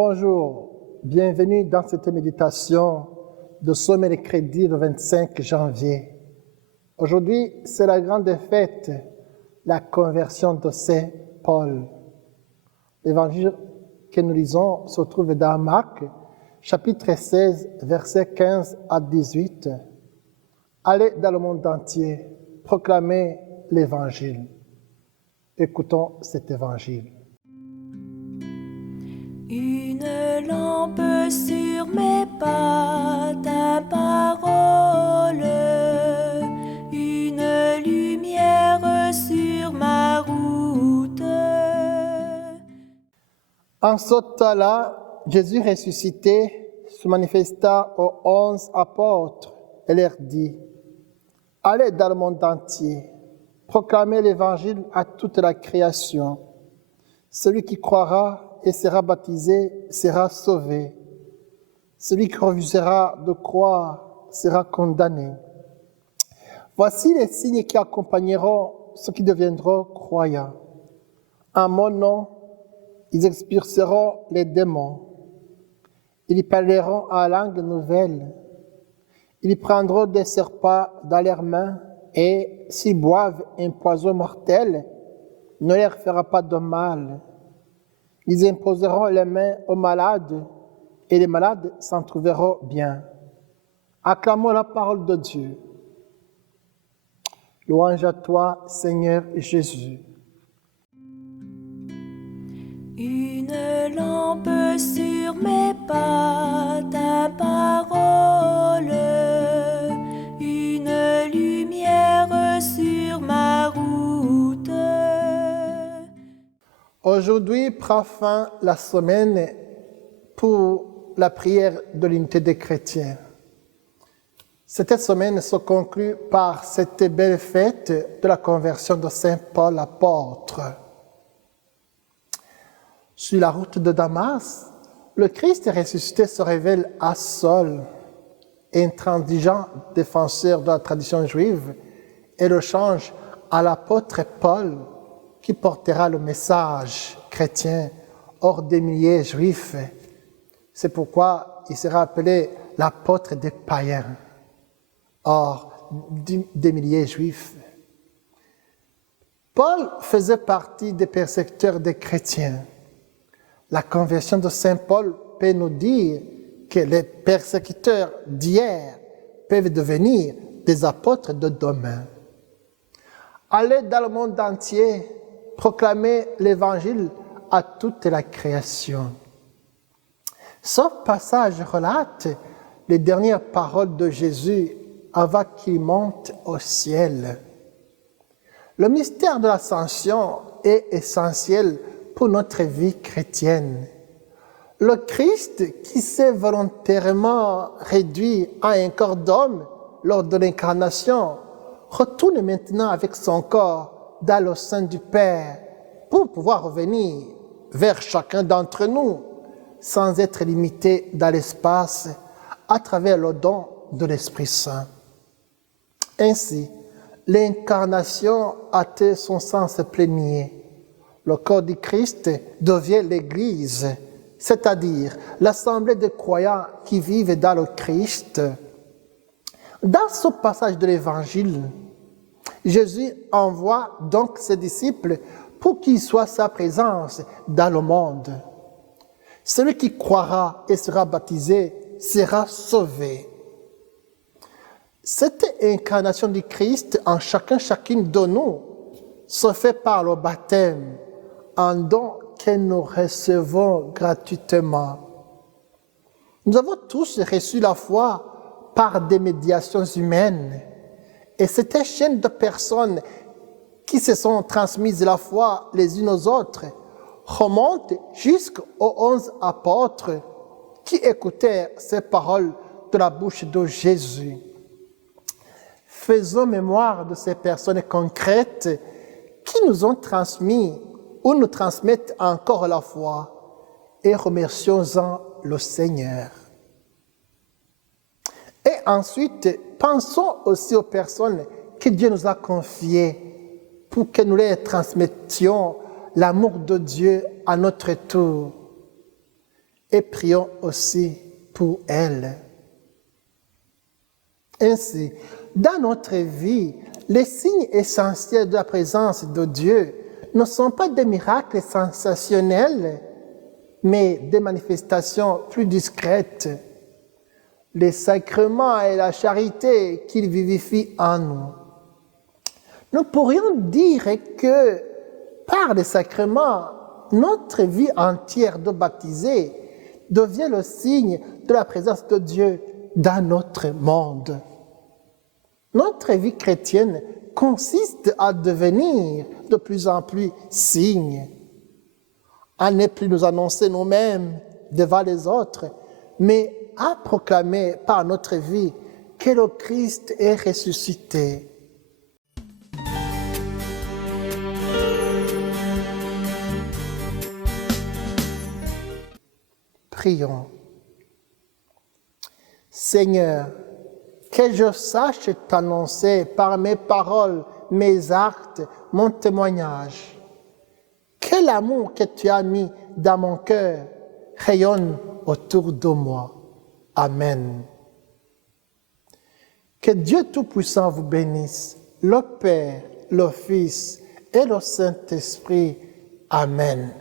Bonjour, bienvenue dans cette méditation de ce mercredi le 25 janvier. Aujourd'hui, c'est la grande fête, la conversion de Saint Paul. L'évangile que nous lisons se trouve dans Marc, chapitre 16, versets 15 à 18. Allez dans le monde entier, proclamez l'évangile. Écoutons cet évangile. Une lampe sur mes pas, ta parole, une lumière sur ma route. En ce temps-là, Jésus ressuscité se manifesta aux 11 apôtres et leur dit: allez dans le monde entier, proclamez l'évangile à toute la création. Celui qui croira et sera baptisé sera sauvé. Celui qui refusera de croire sera condamné. Voici les signes qui accompagneront ceux qui deviendront croyants. En mon nom, ils expulseront les démons. Ils parleront en langue nouvelle. Ils prendront des serpents dans leurs mains et s'ils boivent un poison mortel, ne leur fera pas de mal. Ils imposeront les mains aux malades et les malades s'en trouveront bien. Acclamons la parole de Dieu. Louange à toi, Seigneur Jésus. Une lampe sur mes pas, ta parole, une lumière sur ma route. Aujourd'hui prend fin la semaine pour la prière de l'unité des chrétiens. Cette semaine se conclut par cette belle fête de la conversion de Saint Paul l'apôtre. Sur la route de Damas, le Christ ressuscité se révèle à Saul, intransigeant défenseur de la tradition juive, et le change à l'apôtre Paul, qui portera le message chrétien hors des milliers juifs. C'est pourquoi il sera appelé l'apôtre des païens, hors des milliers juifs. Paul faisait partie des persécuteurs des chrétiens. La conversion de Saint Paul peut nous dire que les persécuteurs d'hier peuvent devenir des apôtres de demain. Allez dans le monde entier, proclamer l'évangile à toute la création. Ce passage relate les dernières paroles de Jésus avant qu'il monte au ciel. Le mystère de l'ascension est essentiel pour notre vie chrétienne. Le Christ, qui s'est volontairement réduit à un corps d'homme lors de l'incarnation, retourne maintenant avec son corps dans le sein du Père pour pouvoir revenir vers chacun d'entre nous sans être limité dans l'espace à travers le don de l'Esprit Saint. Ainsi, l'incarnation atteint son sens plénier. Le corps du Christ devient l'Église, c'est-à-dire l'assemblée de croyants qui vivent dans le Christ. Dans ce passage de l'Évangile, Jésus envoie donc ses disciples pour qu'ils soient sa présence dans le monde. Celui qui croira et sera baptisé sera sauvé. Cette incarnation du Christ en chacune de nous se fait par le baptême, un don que nous recevons gratuitement. Nous avons tous reçu la foi par des médiations humaines. Et cette chaîne de personnes qui se sont transmises la foi les unes aux autres remonte jusqu'aux 11 apôtres qui écoutèrent ces paroles de la bouche de Jésus. Faisons mémoire de ces personnes concrètes qui nous ont transmis ou nous transmettent encore la foi et remercions-en le Seigneur. Et ensuite, pensons aussi aux personnes que Dieu nous a confiées pour que nous leur transmettions l'amour de Dieu à notre tour. et prions aussi pour elle. Ainsi, dans notre vie, les signes essentiels de la présence de Dieu ne sont pas des miracles sensationnels, mais des manifestations plus discrètes. Les sacrements et la charité qu'il vivifie en nous. Nous pourrions dire que par les sacrements, notre vie entière de baptisé devient le signe de la présence de Dieu dans notre monde. Notre vie chrétienne consiste à devenir de plus en plus signe, à ne plus nous annoncer nous-mêmes devant les autres, mais à proclamer par notre vie que le Christ est ressuscité. Prions. Seigneur, que je sache t'annoncer par mes paroles, mes actes, mon témoignage. Que l'amour que tu as mis dans mon cœur rayonne autour de moi. Amen. Que Dieu Tout-Puissant vous bénisse, le Père, le Fils et le Saint-Esprit. Amen.